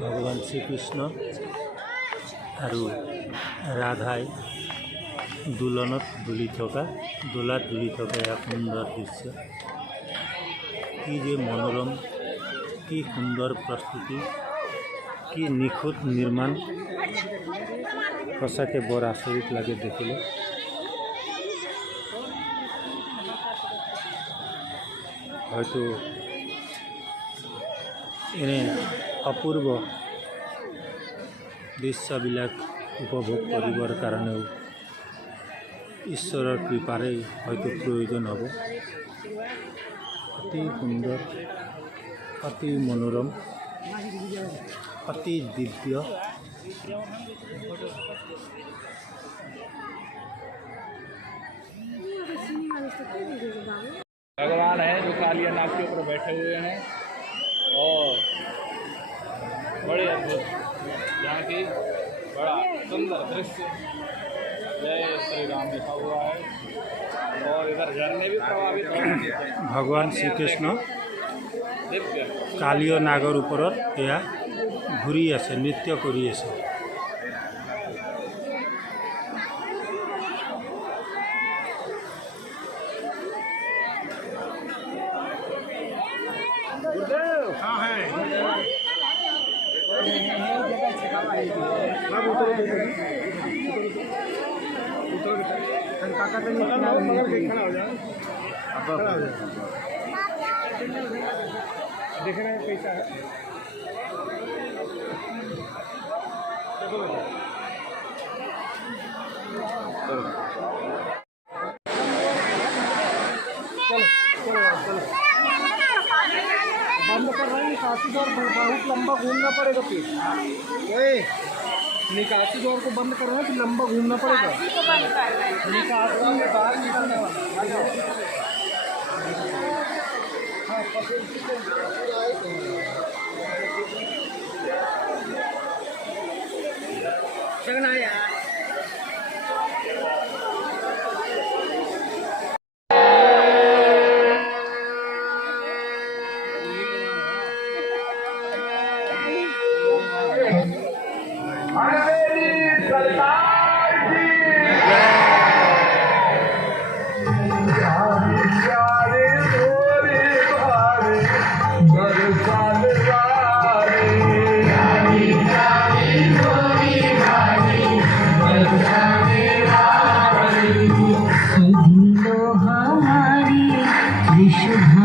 भगवान श्रीकृष्ण और राधाय दुलनत दुली थका दोलात दुली थका एक सुंदर दृश्य कि जे मनोरम कि सुंदर प्रस्तुति कि निखुत निर्माण सचाके बर आश्चर्य लगे देखिले। हयतो एने अपूर्व दृश्यबिलाक उपभोग करिबार कारणेও ईश्वरर कृपारे हयतो प्रयोजन हब। अति सुंदर अति मनोरम अति दिव्य भगवान है जो कालिया नाग के ऊपर बैठे हुए हैं और बड़े अद्भुत यहाँ की बड़ा सुंदर दृश्य जय श्री राम लिखा हुआ है और इधर झरने भी प्रभावित हो। भगवान श्रीकृष्ण कालिया नागर ऊपर या घूरी आसे नृत्य करी आसे। देखना कैसा है बंद कर रहे हैं निकासी द्वार बहुत लंबा घूमना पड़ेगा फिर निकासी द्वार को बंद कर रहे हैं तो लंबा घूमना पड़ेगा। निकासी में बाहर निकलने वाला चलना यार। हमारी विशुद्ध